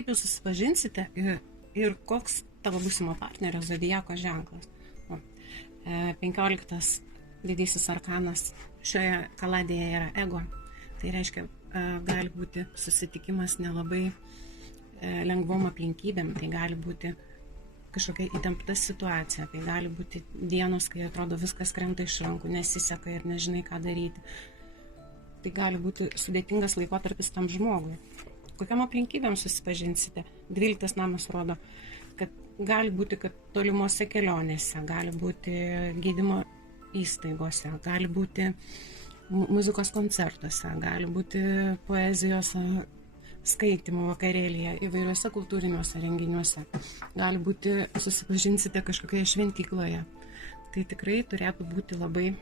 kaip jūs susipažinsite ir koks tavo būsimo partnerio zodiako ženklas. 15 didysis arkanas šioje kaladėje yra ego. Tai reiškia, gali būti susitikimas nelabai lengvom aplinkybėm, tai gali būti kažkokia įtempta situacija, tai gali būti dienos, kai atrodo viskas krenta iš rankų, nesiseka ir nežinai, ką daryti. Tai gali būti sudėtingas laikotarpis tam žmogui. Kokiam aplinkybėm susipažinsite? 12 namas rodo, kad gali būti, kad tolimuose kelionėse, gali būti gydymo įstaigose, gali būti muzikos koncertuose, gali būti poezijos skaitymų vakarėlyje, įvairiuose kultūriniuose renginiuose. Gali būti, susipažinsite kažkokioje šventykloje. Tai tikrai turėtų būti labai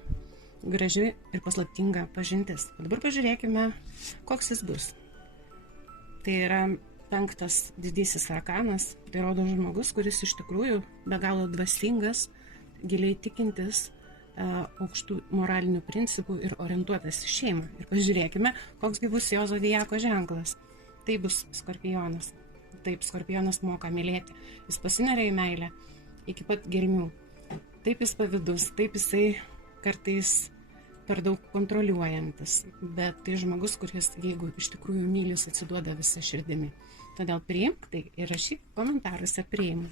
graži ir paslaptinga pažintis. O dabar pažiūrėkime, koks jis bus. Tai yra 5 didysis arkanas, tai rodo žmogus, kuris iš tikrųjų be galo dvasingas, giliai tikintis, aukštų moralinių principų ir orientuotas į šeimą. Ir pažiūrėkime, koks bus jo zodiako ženklas. Tai bus Skorpionas. Taip, Skorpionas moka mylėti. Jis pasineria į meilę iki pat gelmių. Taip jis pavydus, taip jisai kartais per daug kontroliuojantis. Bet tai žmogus, kuris, jeigu iš tikrųjų myli, atsiduoda visą širdimi. Todėl priimk tai ir rašyk komentaruose priimu.